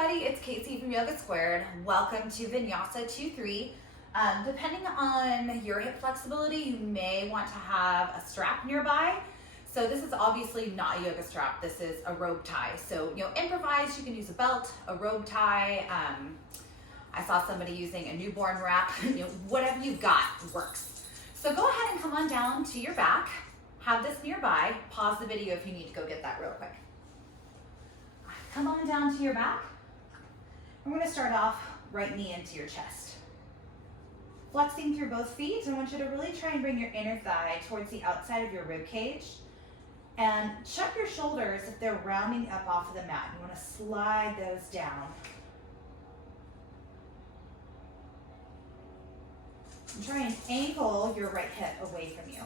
everybody, it's Casey from Yoga Squared. Welcome to Vinyasa 2-3. Depending on your hip flexibility, you may want to have a strap nearby. So this is obviously not a yoga strap, this is a rope tie. So, improvise, you can use a belt, a rope tie. I saw somebody using a newborn wrap, whatever you've got works. So go ahead and come on down to your back, have this nearby, pause the video if you need to go get that real quick. Come on down to your back. We're going to start off right knee into your chest. Flexing through both feet, I want you to really try and bring your inner thigh towards the outside of your rib cage. And check your shoulders if they're rounding up off of the mat. You want to slide those down. And try and angle your right hip away from you.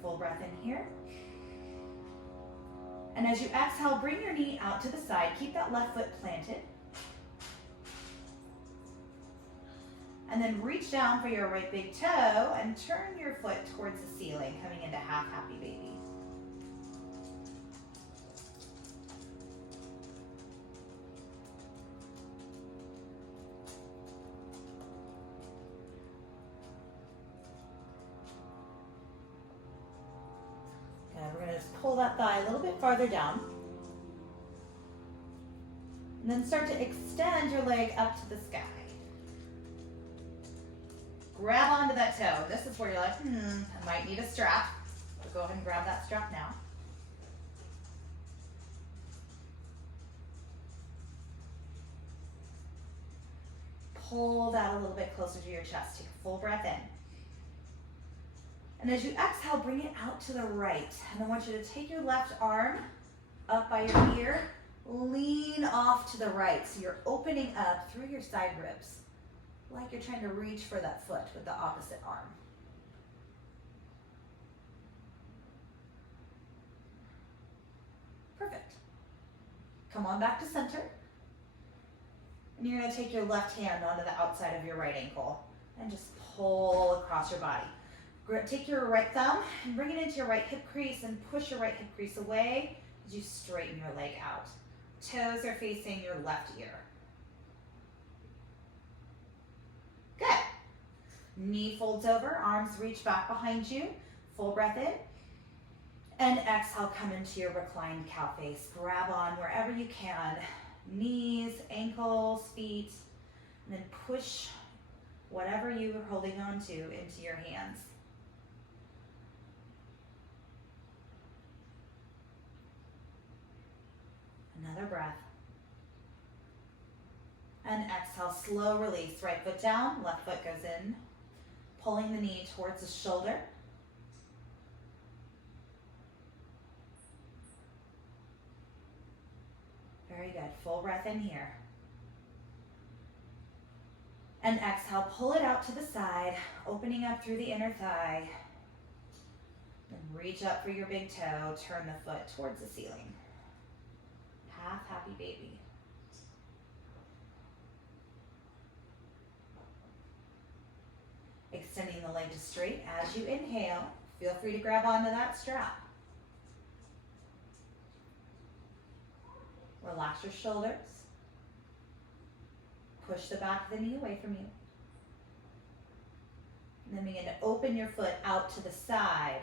Full breath in here. And as you exhale, bring your knee out to the side. Keep that left foot planted. And then reach down for your right big toe and turn your foot towards the ceiling, coming into half happy baby. We're going to just pull that thigh a little bit farther down. And then start to extend your leg up to the sky. Grab onto that toe. This is where you're like, I might need a strap. So go ahead and grab that strap now. Pull that a little bit closer to your chest. Take a full breath in. And as you exhale, bring it out to the right. And I want you to take your left arm up by your ear, lean off to the right. So you're opening up through your side ribs, like you're trying to reach for that foot with the opposite arm. Perfect. Come on back to center. And you're gonna take your left hand onto the outside of your right ankle and just pull across your body. Take your right thumb and bring it into your right hip crease and push your right hip crease away as you straighten your leg out. Toes are facing your left ear. Good. Knee folds over, arms reach back behind you. Full breath in. And exhale, come into your reclined cow face. Grab on wherever you can. Knees, ankles, feet. And then push whatever you are holding on to into your hands. Another breath. And exhale, slow release. Right foot down, left foot goes in. Pulling the knee towards the shoulder. Very good. Full breath in here. And exhale, pull it out to the side, opening up through the inner thigh. Then reach up for your big toe, turn the foot towards the ceiling. Half happy baby. Extending the leg to straight as you inhale. Feel free to grab onto that strap. Relax your shoulders. Push the back of the knee away from you. And then begin to open your foot out to the side.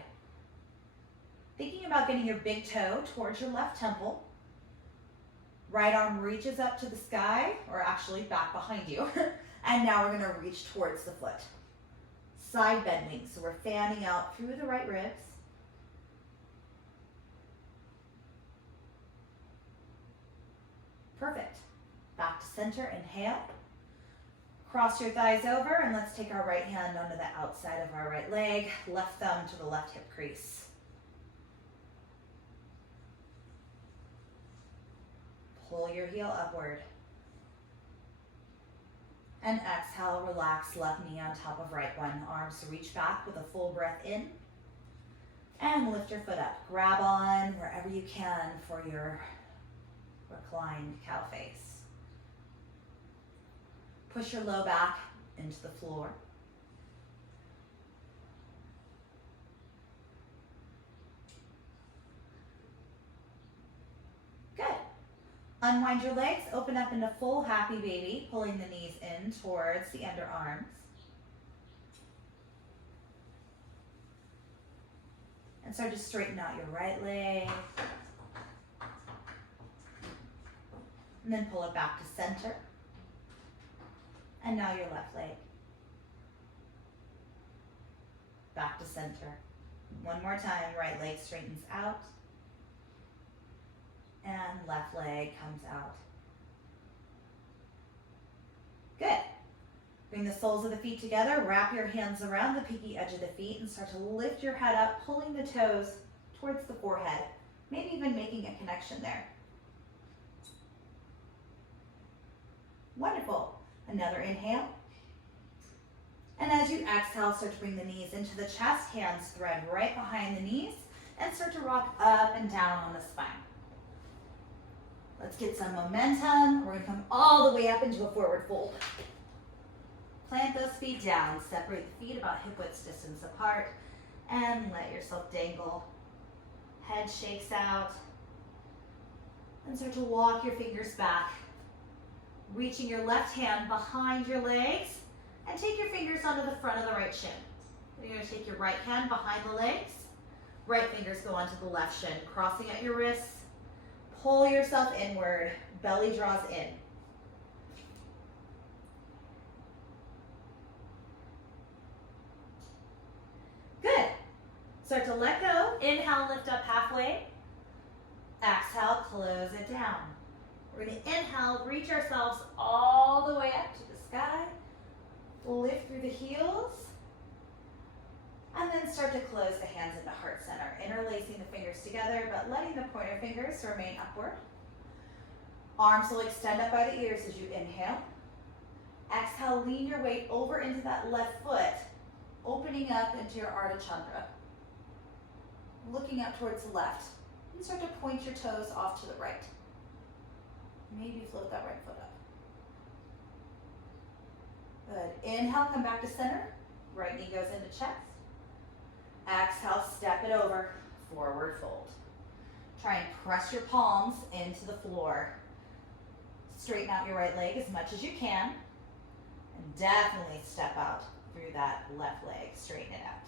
Thinking about getting your big toe towards your left temple. Right arm reaches up to the sky, or actually back behind you. And now we're gonna reach towards the foot. Side bending, so we're fanning out through the right ribs. Perfect. Back to center, inhale. Cross your thighs over, and let's take our right hand onto the outside of our right leg, left thumb to the left hip crease. Pull your heel upward. And exhale, relax left knee on top of right one. Arms reach back with a full breath in. And lift your foot up. Grab on wherever you can for your reclined cow face. Push your low back into the floor. Unwind your legs, open up into full happy baby, pulling the knees in towards the underarms. And start to straighten out your right leg. And then pull it back to center. And now your left leg. Back to center. One more time, right leg straightens out. And left leg comes out. Good. Bring the soles of the feet together, wrap your hands around the peaky edge of the feet and start to lift your head up, pulling the toes towards the forehead, maybe even making a connection there. Wonderful. Another inhale. And as you exhale, start to bring the knees into the chest, hands thread right behind the knees, and start to rock up and down on the spine. Let's get some momentum. We're going to come all the way up into a forward fold. Plant those feet down, separate the feet about hip width distance apart, and let yourself dangle. Head shakes out. And start to walk your fingers back, reaching your left hand behind your legs, and take your fingers onto the front of the right shin. You're going to take your right hand behind the legs, right fingers go onto the left shin, crossing at your wrists. Pull yourself inward, belly draws in. Good. Start to let go. Inhale, lift up halfway. Exhale, close it down. We're going to inhale, reach ourselves all the way up to the sky. Lift through the heels. And then start to close the hands into heart center, interlacing the fingers together, but letting the pointer fingers remain upward. Arms will extend up by the ears as you inhale. Exhale, lean your weight over into that left foot, opening up into your Ardha Chandra. Looking up towards the left. And start to point your toes off to the right. Maybe float that right foot up. Good. Inhale, come back to center. Right knee goes into chest. Exhale, step it over, forward fold. Try and press your palms into the floor. Straighten out your right leg as much as you can. And definitely step out through that left leg. Straighten it out.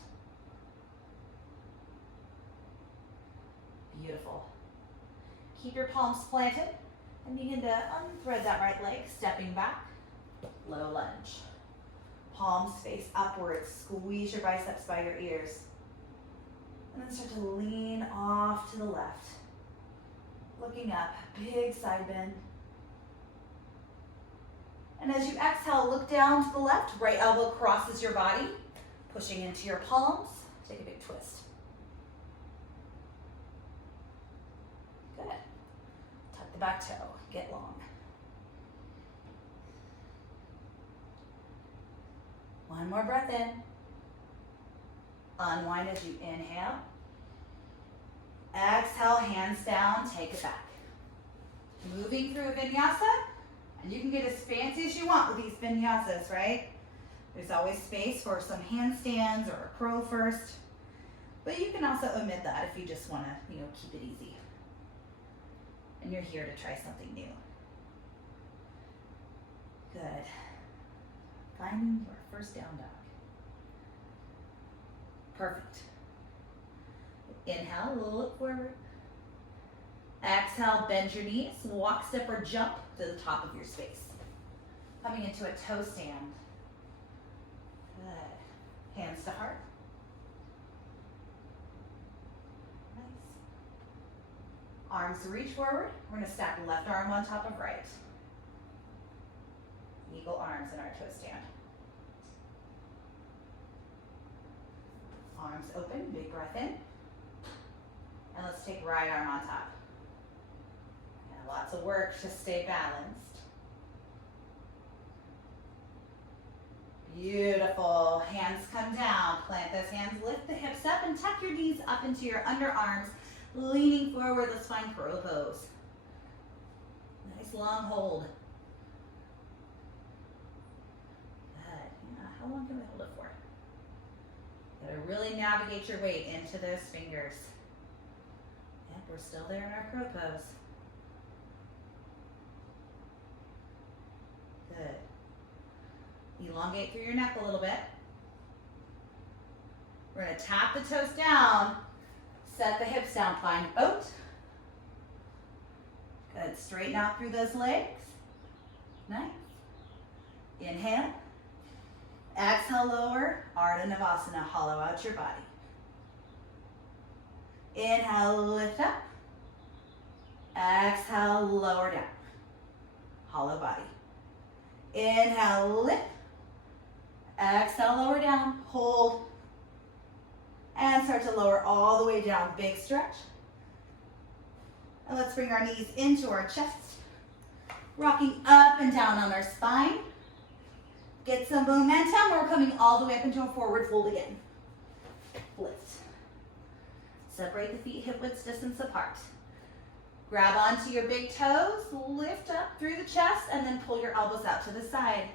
Beautiful. Keep your palms planted and begin to unthread that right leg, stepping back, low lunge. Palms face upwards, squeeze your biceps by your ears. And then start to lean off to the left. Looking up, big side bend. And as you exhale, look down to the left, right elbow crosses your body, pushing into your palms. Take a big twist. Good. Tuck the back toe, get long. One more breath in. Unwind as you inhale. Exhale, hands down, take it back. Moving through a vinyasa, and you can get as fancy as you want with these vinyasas, right? There's always space for some handstands or a crow first, but you can also omit that if you just want to, keep it easy. And you're here to try something new. Good. Finding your first down dog. Perfect. Inhale, we'll look forward. Exhale, bend your knees, walk, step, or jump to the top of your space. Coming into a toe stand. Good. Hands to heart. Nice. Arms reach forward. We're going to stack left arm on top of right. Eagle arms in our toe stand. Arms open, big breath in. And let's take right arm on top. And lots of work to stay balanced. Beautiful. Hands come down. Plant those hands, lift the hips up, and tuck your knees up into your underarms. Leaning forward, let's find crow pose. Nice long hold. Good. Yeah, how long can we hold it for? Gotta really navigate your weight into those fingers. Yep, we're still there in our crow pose. Elongate through your neck a little bit. We're going to tap the toes down, set the hips down, find oat. Good, straighten out through those legs. Nice. Inhale. Exhale, lower, Ardha Navasana, hollow out your body. Inhale, lift up. Exhale, lower down, hollow body. Inhale, lift. Exhale, lower down, hold. And start to lower all the way down, big stretch. And let's bring our knees into our chest. Rocking up and down on our spine. Get some momentum. We're coming all the way up into a forward fold again. Lift. Separate the feet hip width distance apart. Grab onto your big toes, lift up through the chest, and then pull your elbows out to the side.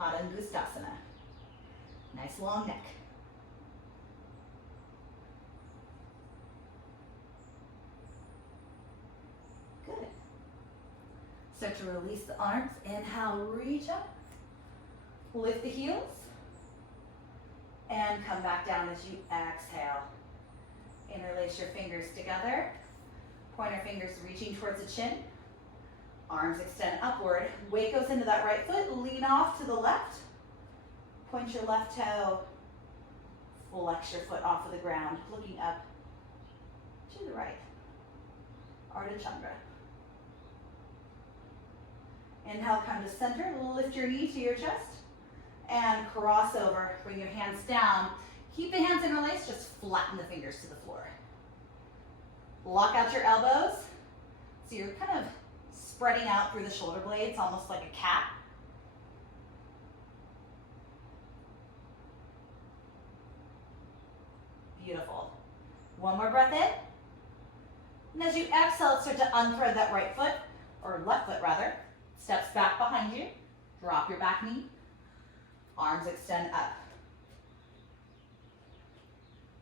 Padangustasana. Nice long neck. Good. Start to release the arms. Inhale, reach up. Lift the heels. And come back down as you exhale. Interlace your fingers together. Pointer fingers reaching towards the chin. Arms extend upward. Weight goes into that right foot. Lean off to the left. Point your left toe. Flex your foot off of the ground, looking up to the right. Ardha Chandra. Inhale, come to center. Lift your knee to your chest. And cross over. Bring your hands down. Keep the hands interlaced. Just flatten the fingers to the floor. Lock out your elbows. So you're kind of spreading out through the shoulder blades, almost like a cat. Beautiful. One more breath in. And as you exhale, start to unthread that right foot, or left foot rather. Steps back behind you. Drop your back knee. Arms extend up.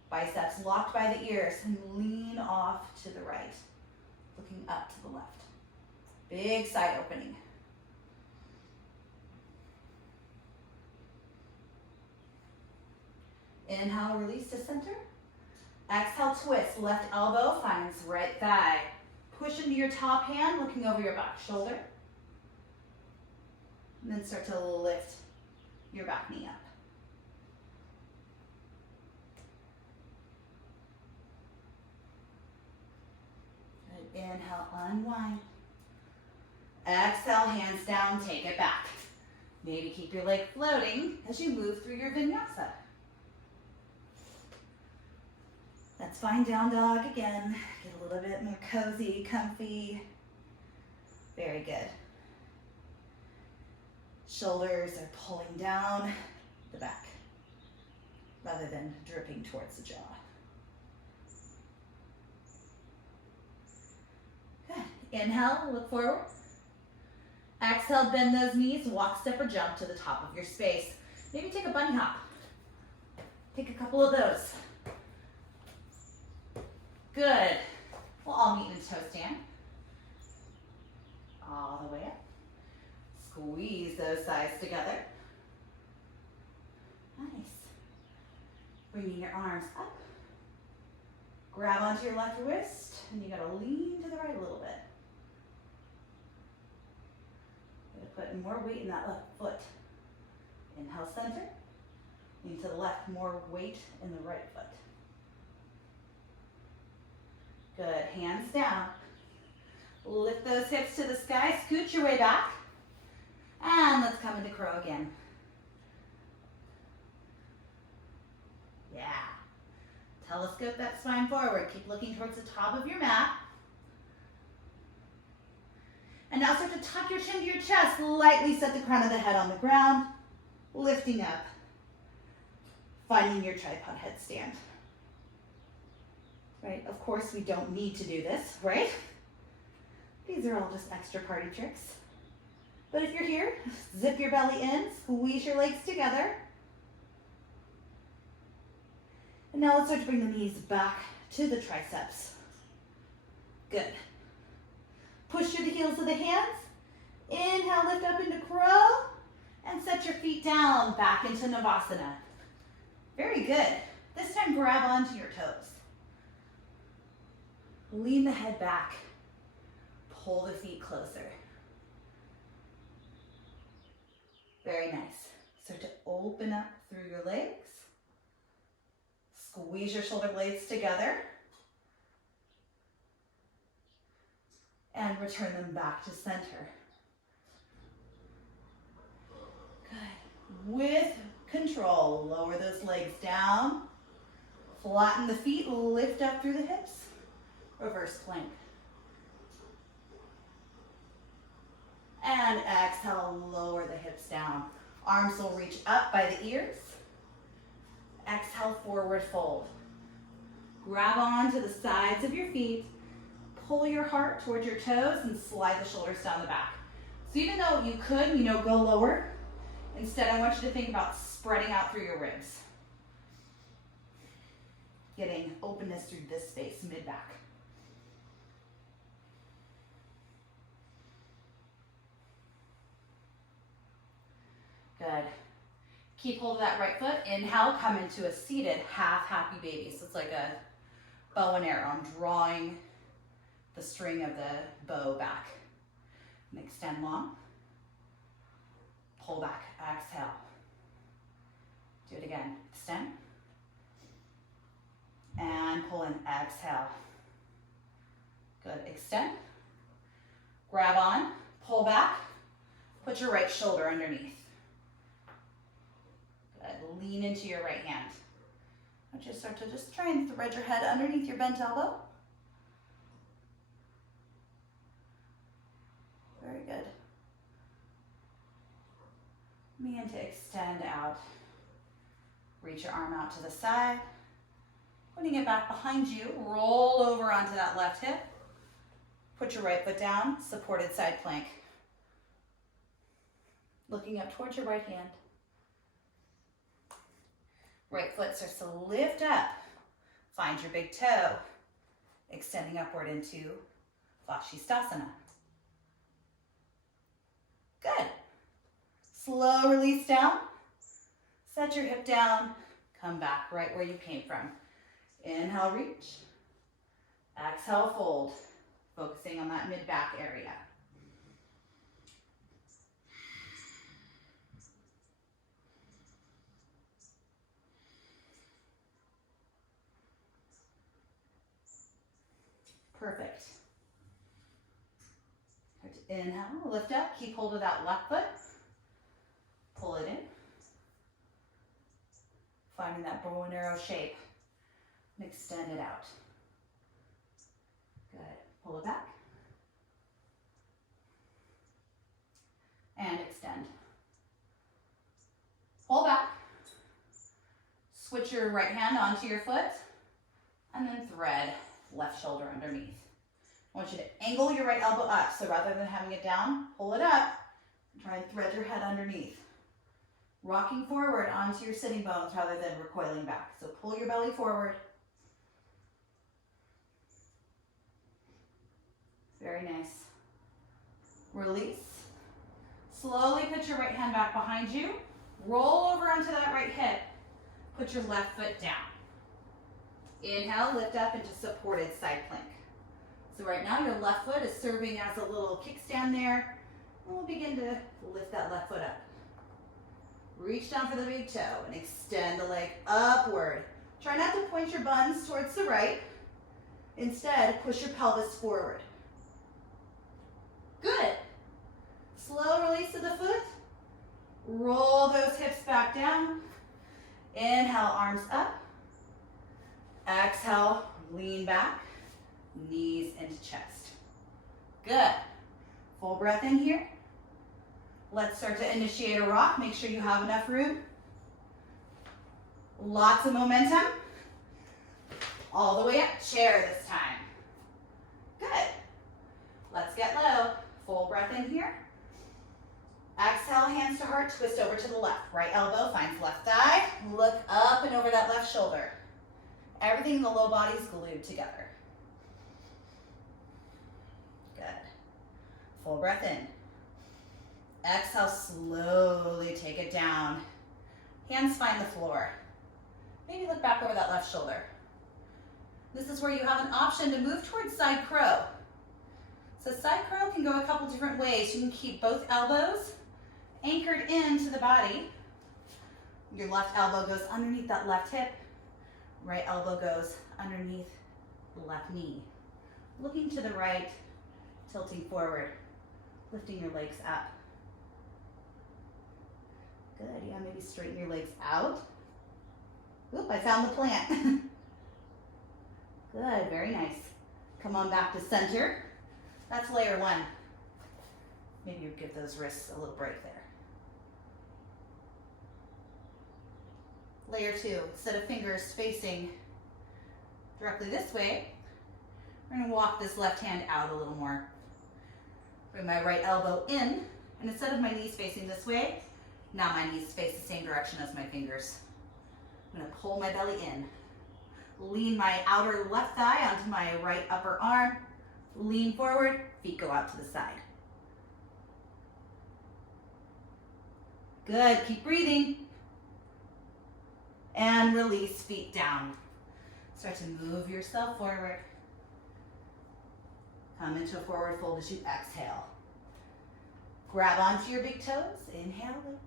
Biceps locked by the ears and lean off to the right. Looking up to the left. Big side opening. Inhale, release to center. Exhale, twist. Left elbow finds right thigh. Push into your top hand, looking over your back shoulder. And then start to lift your back knee up. Good. Inhale, unwind. Exhale, hands down, take it back. Maybe keep your leg floating as you move through your vinyasa. Let's find down dog again. Get a little bit more cozy, comfy. Very good. Shoulders are pulling down the back rather than dripping towards the jaw. Good. Inhale, look forward. Exhale, bend those knees, walk, step, or jump to the top of your space. Maybe take a bunny hop. Take a couple of those. Good. We'll all meet in a toe stand. All the way up. Squeeze those thighs together. Nice. Bringing your arms up. Grab onto your left wrist, and you gotta lean to the right a little bit. Gotta put more weight in that left foot. Inhale, center. Lean to the left, more weight in the right foot. Good, hands down. Lift those hips to the sky, scoot your way back. And let's come into crow again. Yeah. Telescope that spine forward. Keep looking towards the top of your mat. And now start to tuck your chin to your chest. Lightly set the crown of the head on the ground. Lifting up. Finding your tripod headstand. Right, of course we don't need to do this, right? These are all just extra party tricks. But if you're here, zip your belly in, squeeze your legs together. And now let's start to bring the knees back to the triceps. Good. Push through the heels of the hands. Inhale, lift up into crow. And set your feet down, back into Navasana. Very good. This time grab onto your toes. Lean the head back. Pull the feet closer. Very nice. Start to open up through your legs. Squeeze your shoulder blades together. And return them back to center. Good. With control, lower those legs down. Flatten the feet, lift up through the hips. Reverse plank. And exhale, lower the hips down. Arms will reach up by the ears. Exhale, forward fold. Grab on to the sides of your feet. Pull your heart towards your toes and slide the shoulders down the back. So even though you could, go lower, instead I want you to think about spreading out through your ribs. Getting openness through this space, mid-back. Good. Keep hold of that right foot. Inhale, come into a seated half happy baby. So it's like a bow and arrow. I'm drawing the string of the bow back. And extend long. Pull back, exhale. Do it again. Extend. And pull in, exhale. Good, extend. Grab on, pull back. Put your right shoulder underneath. Good, lean into your right hand. I want you to start to just try and thread your head underneath your bent elbow. Very good. Begin to extend out. Reach your arm out to the side. Putting it back behind you, roll over onto that left hip. Put your right foot down, supported side plank. Looking up towards your right hand. Right foot starts to lift up. Find your big toe, extending upward into Visvamitrasana. Good. Slow release down. Set your hip down. Come back right where you came from. Inhale, reach. Exhale, fold. Focusing on that mid-back area. Perfect. Inhale, lift up. Keep hold of that left foot. Pull it in. Finding that bow and arrow shape. And extend it out. Good. Pull it back. And extend. Pull back. Switch your right hand onto your foot. And then thread left shoulder underneath. I want you to angle your right elbow up. So rather than having it down, pull it up. And try and thread your head underneath. Rocking forward onto your sitting bones rather than recoiling back. So pull your belly forward. Very nice. Release. Slowly put your right hand back behind you. Roll over onto that right hip. Put your left foot down. Inhale, lift up into supported side plank. So right now your left foot is serving as a little kickstand there. And we'll begin to lift that left foot up. Reach down for the big toe and extend the leg upward. Try not to point your buns towards the right. Instead, push your pelvis forward. Good. Slow release of the foot. Roll those hips back down. Inhale, arms up. Exhale, lean back. Knees into chest. Good. Full breath in here. Let's start to initiate a rock. Make sure you have enough room. Lots of momentum. All the way up. Chair this time. Good. Let's get low. Full breath in here. Exhale, hands to heart, twist over to the left. Right elbow finds left thigh. Look up and over that left shoulder. Everything in the low body is glued together. Good. Full breath in. Exhale, slowly take it down. Hands find the floor. Maybe look back over that left shoulder. This is where you have an option to move towards side crow. So side crow can go a couple different ways. You can keep both elbows anchored into the body. Your left elbow goes underneath that left hip. Right elbow goes underneath the left knee. Looking to the right, tilting forward, lifting your legs up. Good, yeah, maybe straighten your legs out. Oop, I found the plant. Good, very nice. Come on back to center. That's layer one. Maybe you give those wrists a little break there. Layer two, instead of fingers facing directly this way, we're gonna walk this left hand out a little more. Bring my right elbow in, and instead of my knees facing this way, now my knees face the same direction as my fingers. I'm gonna pull my belly in. Lean my outer left thigh onto my right upper arm. Lean forward, feet go out to the side. Good, keep breathing. And release, feet down. Start to move yourself forward. Come into a forward fold as you exhale. Grab onto your big toes. Inhale, lift.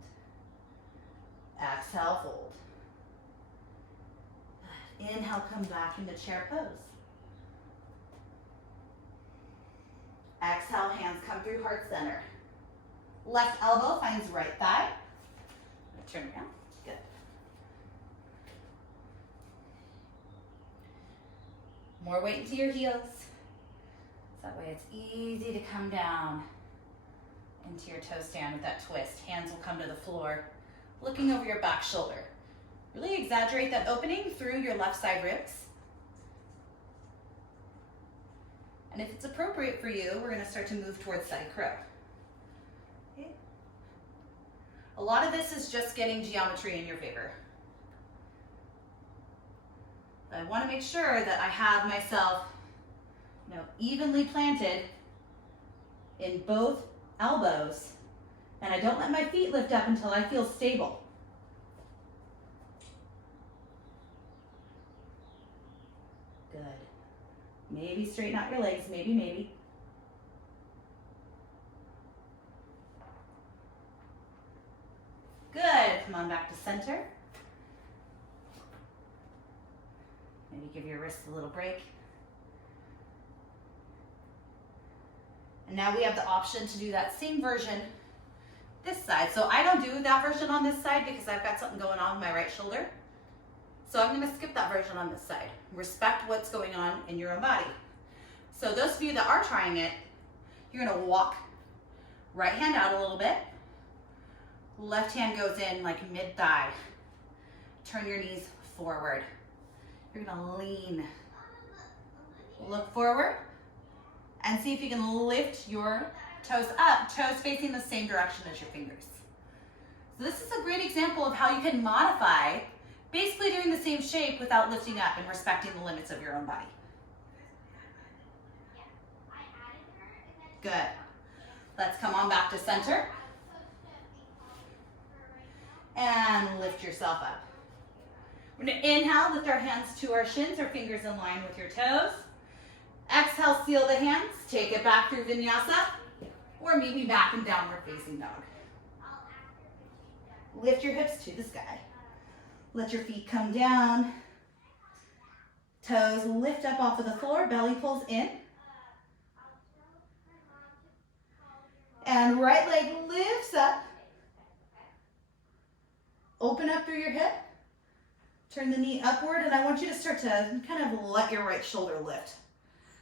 Exhale, fold. Inhale, come back into chair pose. Exhale, hands come through heart center. Left elbow finds right thigh. Turn around. Good. More weight into your heels. That way it's easy to come down into your toe stand with that twist. Hands will come to the floor, looking over your back shoulder. Really exaggerate that opening through your left side ribs. And if it's appropriate for you, we're going to start to move towards side crow. Okay. A lot of this is just getting geometry in your favor. I want to make sure that I have myself, evenly planted in both elbows, and I don't let my feet lift up until I feel stable. Good. Maybe straighten out your legs, maybe. Good, come on back to center. Maybe give your wrists a little break. And now we have the option to do that same version this side. So I don't do that version on this side because I've got something going on with my right shoulder. So I'm gonna skip that version on this side. Respect what's going on in your own body. So those of you that are trying it, you're gonna walk right hand out a little bit. Left hand goes in like mid-thigh. Turn your knees forward. You're gonna lean. Look forward and see if you can lift your toes up, toes facing the same direction as your fingers. So this is a great example of how you can modify, basically doing the same shape without lifting up and respecting the limits of your own body. Good. Let's come on back to center. And lift yourself up. We're gonna inhale, lift our hands to our shins, our fingers in line with your toes. Exhale, seal the hands, take it back through Vinyasa, or meet me back in downward facing dog. Lift your hips to the sky. Let your feet come down. Toes lift up off of the floor, belly pulls in. And right leg lifts up. Open up through your hip. Turn the knee upward, and I want you to start to kind of let your right shoulder lift.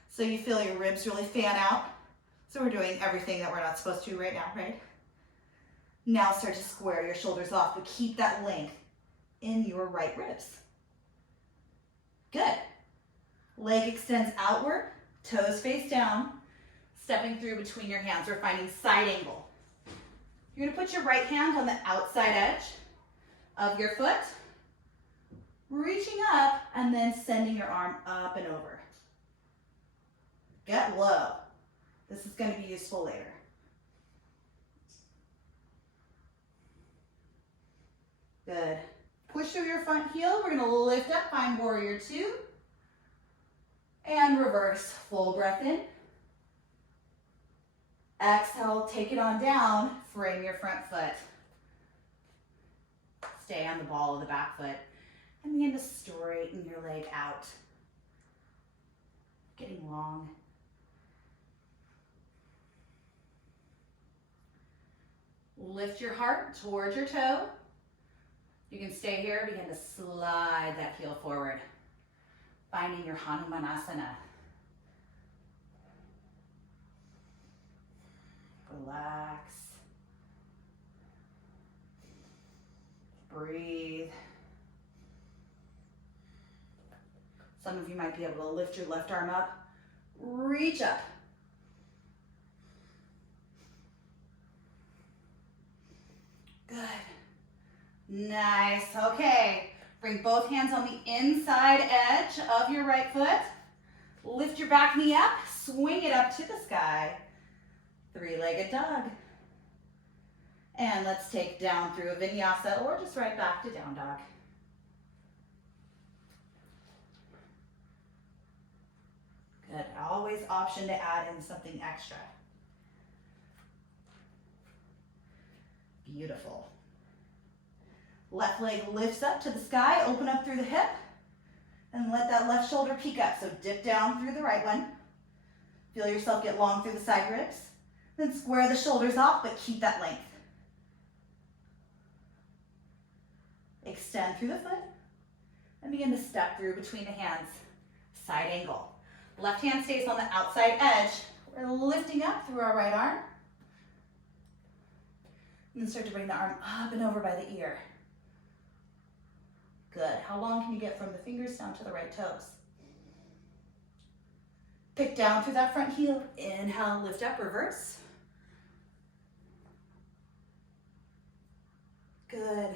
So you feel your ribs really fan out. So we're doing everything that we're not supposed to right now, right? Now start to square your shoulders off, but keep that length in your right ribs. Good. Leg extends outward, toes face down, stepping through between your hands. We're finding side angle. You're gonna put your right hand on the outside edge of your foot, reaching up and then sending your arm up and over. Get low. This is going to be useful later. Good. Push through your front heel. We're gonna lift up, find warrior two. And reverse, full breath in. Exhale, take it on down, frame your front foot. Stay on the ball of the back foot. And begin to straighten your leg out. Getting long. Lift your heart towards your toe. You can stay here, begin to slide that heel forward. Finding your Hanumanasana. Relax. Breathe. Some of you might be able to lift your left arm up. Reach up. Good. Nice. Okay. Bring both hands on the inside edge of your right foot. Lift your back knee up. Swing it up to the sky. Three-legged dog. And let's take down through a vinyasa or just right back to down dog. Good. Always option to add in something extra. Beautiful. Left leg lifts up to the sky, open up through the hip, and let that left shoulder peek up. So dip down through the right one. Feel yourself get long through the side ribs. Then square the shoulders off, but keep that length. Extend through the foot, and begin to step through between the hands. Side angle. Left hand stays on the outside edge. We're lifting up through our right arm. And then start to bring the arm up and over by the ear. Good. How long can you get from the fingers down to the right toes? Pick down through that front heel. Inhale, lift up, reverse. Good.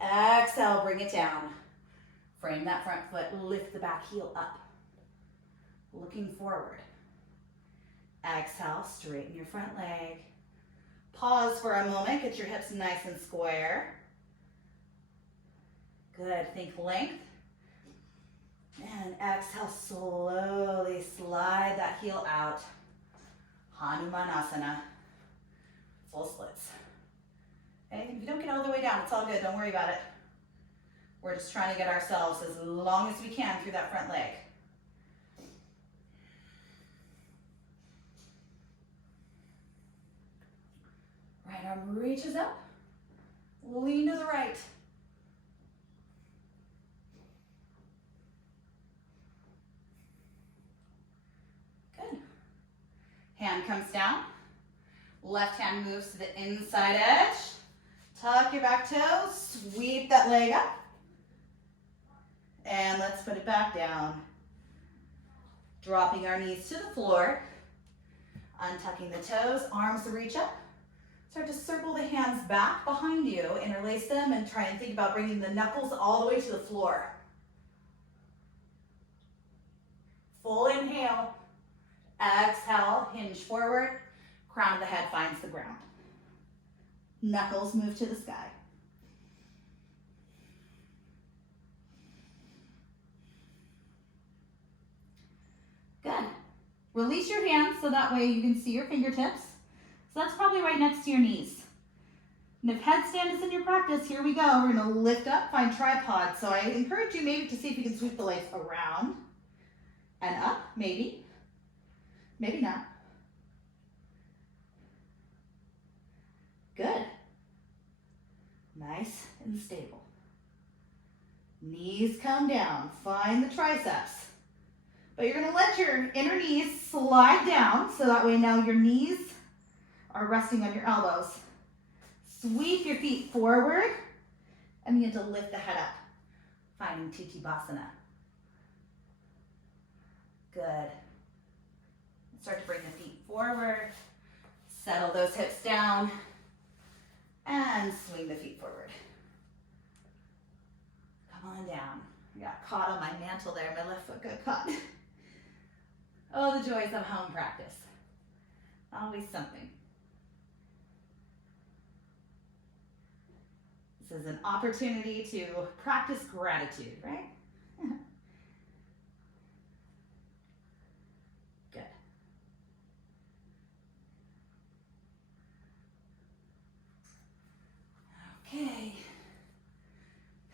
Exhale, bring it down. Frame that front foot, lift the back heel up. Looking forward. Exhale, straighten your front leg. Pause for a moment, get your hips nice and square. Good, think length. And exhale, slowly slide that heel out. Hanumanasana. Full splits. Okay, if you don't get all the way down, it's all good, don't worry about it. We're just trying to get ourselves as long as we can through that front leg. Right arm reaches up, lean to the right. Good. Hand comes down, left hand moves to the inside edge. Tuck your back toes, sweep that leg up. And let's put it back down. Dropping our knees to the floor, untucking the toes, arms reach up. Start to circle the hands back behind you, interlace them, and try and think about bringing the knuckles all the way to the floor. Full inhale. Exhale, hinge forward. Crown of the head finds the ground. Knuckles move to the sky. Good. Release your hands so that way you can see your fingertips. So that's probably right next to your knees. And if headstand is in your practice, here we go. We're gonna lift up, find tripod. So I encourage you maybe to see if you can sweep the legs around and up, maybe. Maybe not. Good. Nice and stable. Knees come down, find the triceps. But you're gonna let your inner knees slide down so that way now your knees are resting on your elbows. Sweep your feet forward and begin to lift the head up, finding Tichibasana. Good. Start to bring the feet forward, settle those hips down, and swing the feet forward. Come on down. I got caught on my mantle there, my left foot got caught. Oh, the joys of home practice. Always something. This is an opportunity to practice gratitude, right? Good. Okay.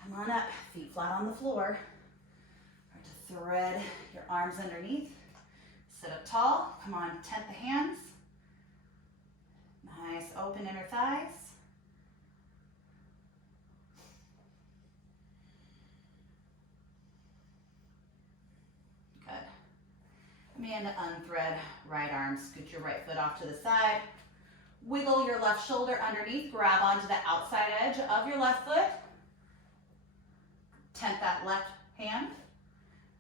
Come on up, feet flat on the floor. Start to thread your arms underneath. Sit up tall. Come on, tent the hands. Nice open inner thighs. Good. Begin to unthread right arm. Scoot your right foot off to the side. Wiggle your left shoulder underneath. Grab onto the outside edge of your left foot. Tent that left hand.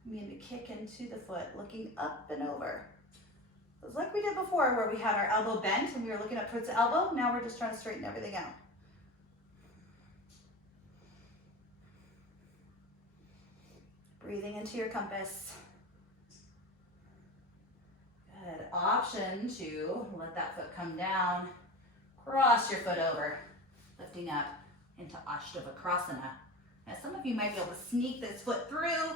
Begin to kick into the foot, looking up and over. It's like we did before where we had our elbow bent and we were looking up towards the elbow. Now we're just trying to straighten everything out. Breathing into your compass. Good. Option to let that foot come down. Cross your foot over. Lifting up into Visvamitrasana. Now some of you might be able to sneak this foot through.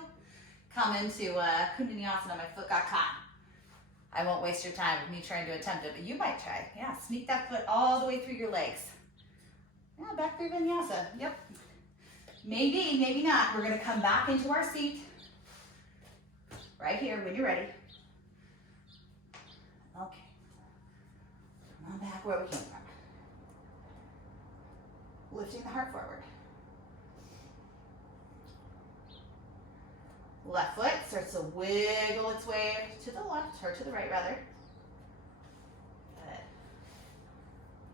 Come into Vinyasa. My foot got caught. I won't waste your time with me trying to attempt it, but you might try. Yeah, sneak that foot all the way through your legs. Yeah, back through Vinyasa. Yep. Maybe, maybe not. We're going to come back into our seat. Right here when you're ready. Okay. Come on back where we came from. Lifting the heart forward. Left foot starts to wiggle its way to the left, or to the right rather. Good.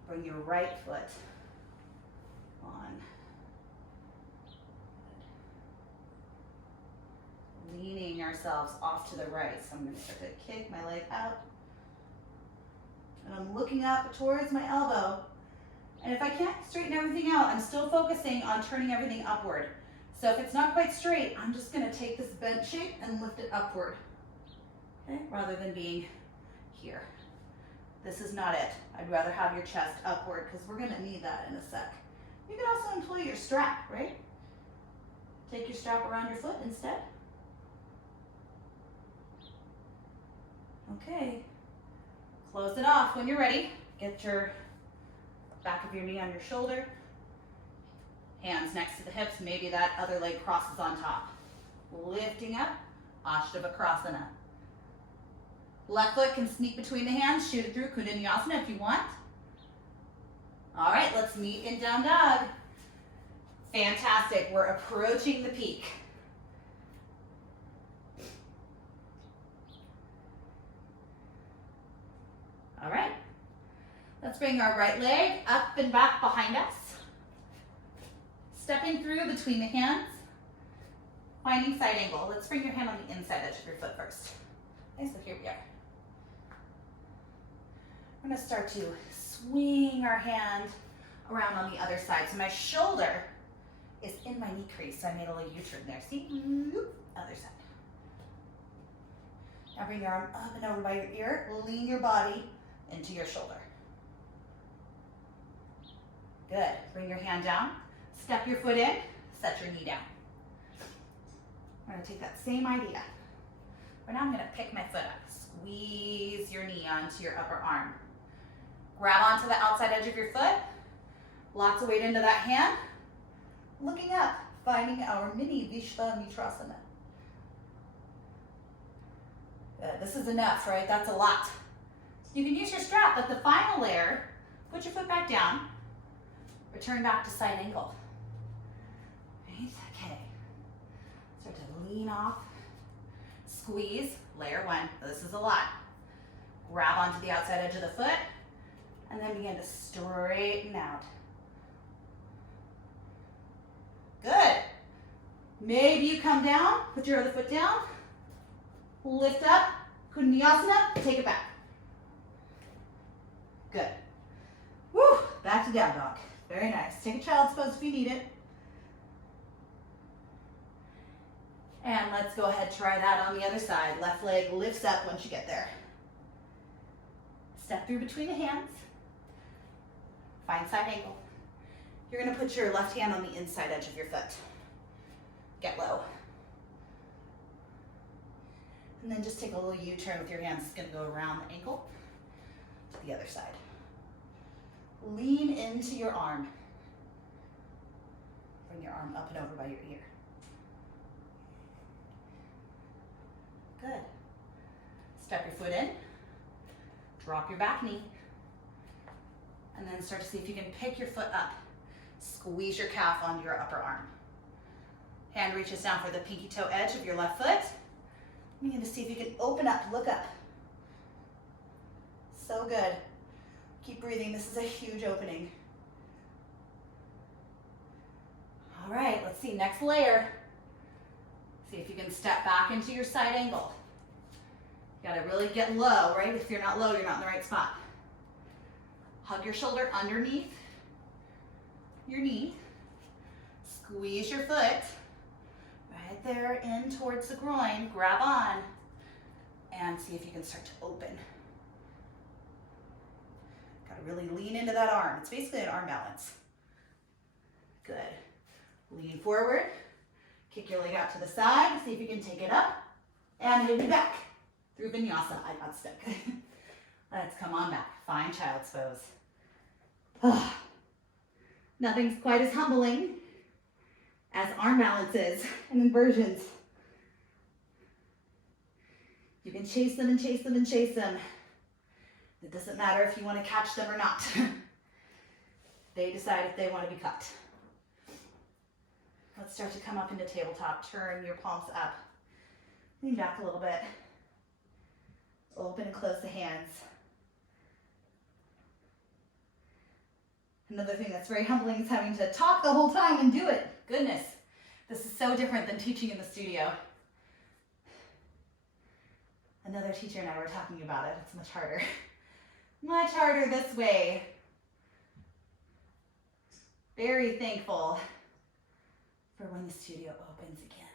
Bring your right foot on. Good. Leaning ourselves off to the right. So I'm going to start to kick my leg out. And I'm looking up towards my elbow. And if I can't straighten everything out, I'm still focusing on turning everything upward. So if it's not quite straight, I'm just going to take this bent shape and lift it upward, okay? Rather than being here. This is not it. I'd rather have your chest upward because we're going to need that in a sec. You can also employ your strap, right? Take your strap around your foot instead. Okay. Close it off when you're ready. Get your back of your knee on your shoulder. Hands next to the hips, maybe that other leg crosses on top. Lifting up, Visvamitrasana. Left foot can sneak between the hands, shoot it through Vinyasa if you want. All right, let's meet in down dog. Fantastic, we're approaching the peak. All right, let's bring our right leg up and back behind us. Stepping through between the hands, finding side angle. Let's bring your hand on the inside edge of your foot first. Okay, so here we are. We're going to start to swing our hand around on the other side. So my shoulder is in my knee crease, so I made a little U-turn there. See? Other side. Now bring your arm up and over by your ear. Lean your body into your shoulder. Good. Bring your hand down. Step your foot in, set your knee down. We're going to take that same idea. But now I'm going to pick my foot up. Squeeze your knee onto your upper arm. Grab onto the outside edge of your foot. Lots of weight into that hand. Looking up, finding our mini Visvamitrasana. Good. This is enough, right? That's a lot. You can use your strap, but the final layer, put your foot back down. Return back to side angle. Okay. Start to lean off. Squeeze. Layer one. This is a lot. Grab onto the outside edge of the foot. And then begin to straighten out. Good. Maybe you come down. Put your other foot down. Lift up. Vinyasa. Take it back. Good. Woo. Back to down dog. Very nice. Take a child's pose if you need it. And let's go ahead and try that on the other side. Left leg lifts up once you get there. Step through between the hands. Find side angle. You're gonna put your left hand on the inside edge of your foot. Get low. And then just take a little U-turn with your hands. It's gonna go around the ankle to the other side. Lean into your arm. Bring your arm up and over by your ear. Good. Step your foot in. Drop your back knee. And then start to see if you can pick your foot up. Squeeze your calf onto your upper arm. Hand reaches down for the pinky toe edge of your left foot. You're going to see if you can open up, look up. So good. Keep breathing. This is a huge opening. All right, let's see, next layer. See if you can step back into your side angle. You gotta really get low, right? If you're not low, you're not in the right spot. Hug your shoulder underneath your knee. Squeeze your foot right there in towards the groin. Grab on and see if you can start to open. Gotta really lean into that arm. It's basically an arm balance. Good. Lean forward. Kick your leg out to the side. See if you can take it up and maybe back through Vinyasa. I got stuck. Let's come on back. Find child's pose. Nothing's quite as humbling as arm balances and inversions. You can chase them and chase them and chase them. It doesn't matter if you want to catch them or not. They decide if they want to be caught. Let's start to come up into tabletop. Turn your palms up. Lean back a little bit. Open and close the hands. Another thing that's very humbling is having to talk the whole time and do it. Goodness, this is so different than teaching in the studio. Another teacher and I were talking about it. It's much harder. Much harder this way. Very thankful for when the studio opens again.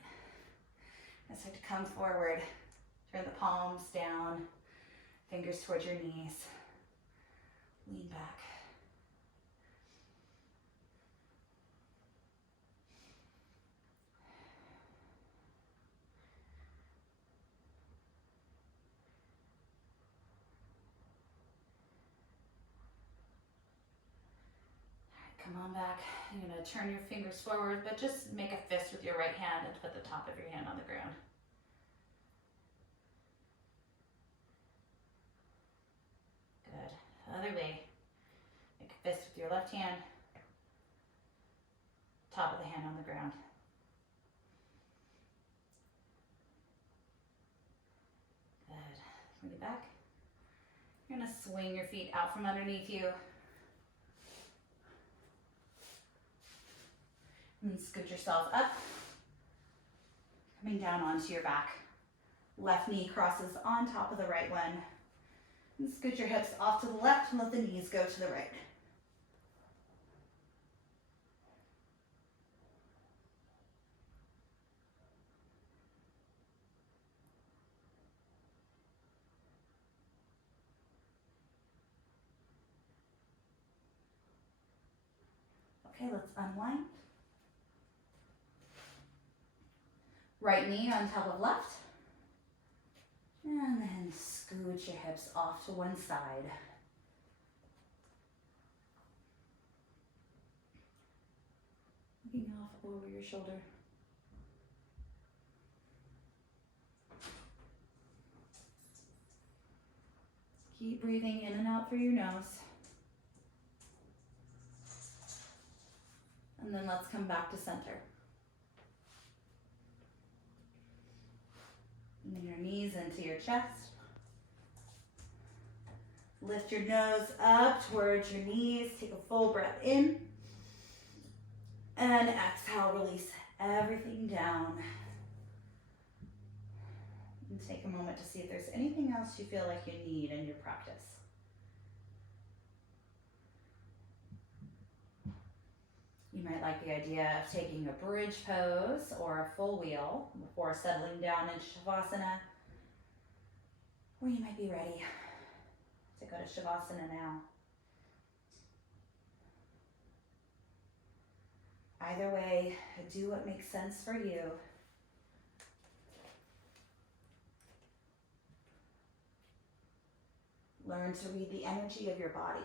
And start to come forward. Turn the palms down, fingers towards your knees. Lean back. Come on back. You're going to turn your fingers forward, but just make a fist with your right hand and put the top of your hand on the ground. Good. Other way. Make a fist with your left hand, top of the hand on the ground. Good. Bring it back. You're going to swing your feet out from underneath you. And scoot yourself up, coming down onto your back. Left knee crosses on top of the right one. And scoot your hips off to the left and let the knees go to the right. Okay, let's unwind. Right knee on top of left. And then scoot your hips off to one side. Looking off over your shoulder. Keep breathing in and out through your nose. And then let's come back to center. Bring your knees into your chest. Lift your nose up towards your knees. Take a full breath in. And exhale, release everything down. And take a moment to see if there's anything else you feel like you need in your practice. You might like the idea of taking a bridge pose or a full wheel before settling down into Shavasana. Or you might be ready to go to Shavasana now. Either way, do what makes sense for you. Learn to read the energy of your body.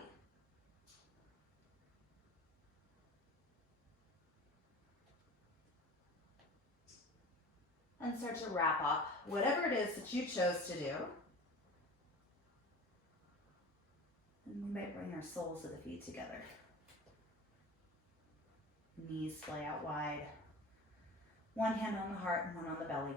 And start to wrap up whatever it is that you chose to do. And we might bring our soles of the feet together. Knees splay out wide. One hand on the heart and one on the belly.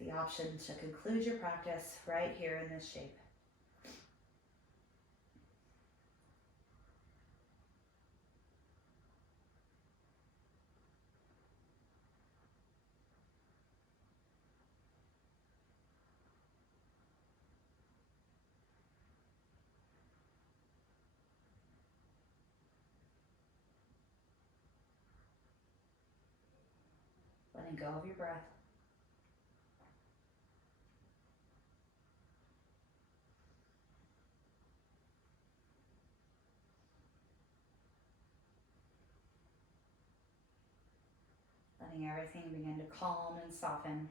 The option to conclude your practice right here in this shape. Letting go of your breath. Letting everything begin to calm and soften.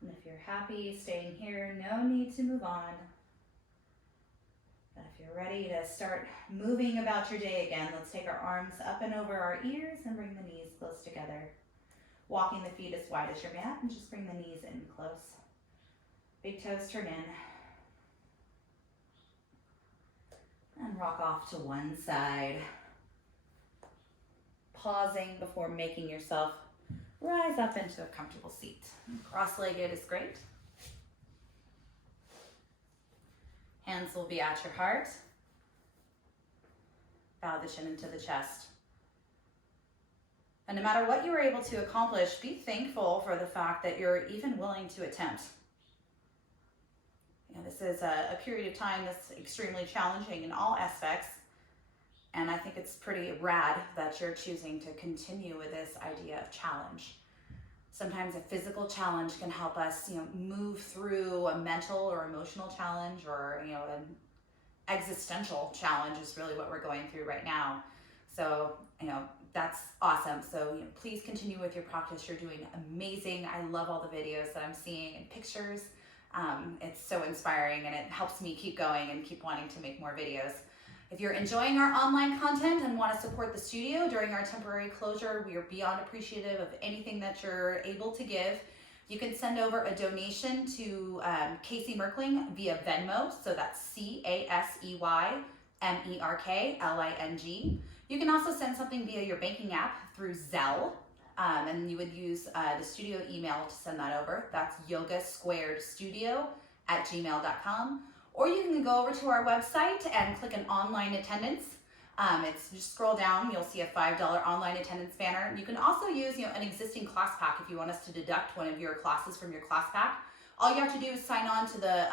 And if you're happy staying here, no need to move on. But if you're ready to start moving about your day again, let's take our arms up and over our ears and bring the knees close together. Walking the feet as wide as your mat and just bring the knees in close. Big toes turn in. And rock off to one side. Pausing before making yourself rise up into a comfortable seat. Cross-legged is great. Hands will be at your heart. Bow the chin into the chest. And no matter what you were able to accomplish, be thankful for the fact that you're even willing to attempt. You know, this is a period of time that's extremely challenging in all aspects. And I think it's pretty rad that you're choosing to continue with this idea of challenge. Sometimes a physical challenge can help us, move through a mental or emotional challenge, or, an existential challenge is really what we're going through right now. So, that's awesome. So, please continue with your practice. You're doing amazing. I love all the videos that I'm seeing and pictures. It's so inspiring, and it helps me keep going and keep wanting to make more videos. If you're enjoying our online content and want to support the studio during our temporary closure, we are beyond appreciative of anything that you're able to give. You can send over a donation to Casey Merkling via Venmo, so that's CASEYMERKLING. You can also send something via your banking app through Zelle, and you would use the studio email to send that over. That's yogasquaredstudio@gmail.com. Or you can go over to our website and click an online attendance. It's just scroll down, you'll see a $5 online attendance banner. You can also use an existing class pack if you want us to deduct one of your classes from your class pack. All you have to do is sign on to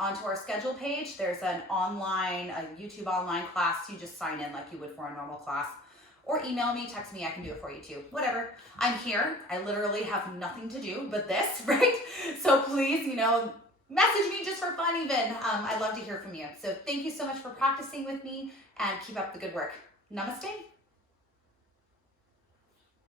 onto our schedule page. There's a YouTube online class. You just sign in like you would for a normal class. Or email me, text me, I can do it for you too. Whatever. I'm here. I literally have nothing to do but this, right? So please, message me just for fun even. I'd love to hear from you. So thank you so much for practicing with me, and keep up the good work. Namaste.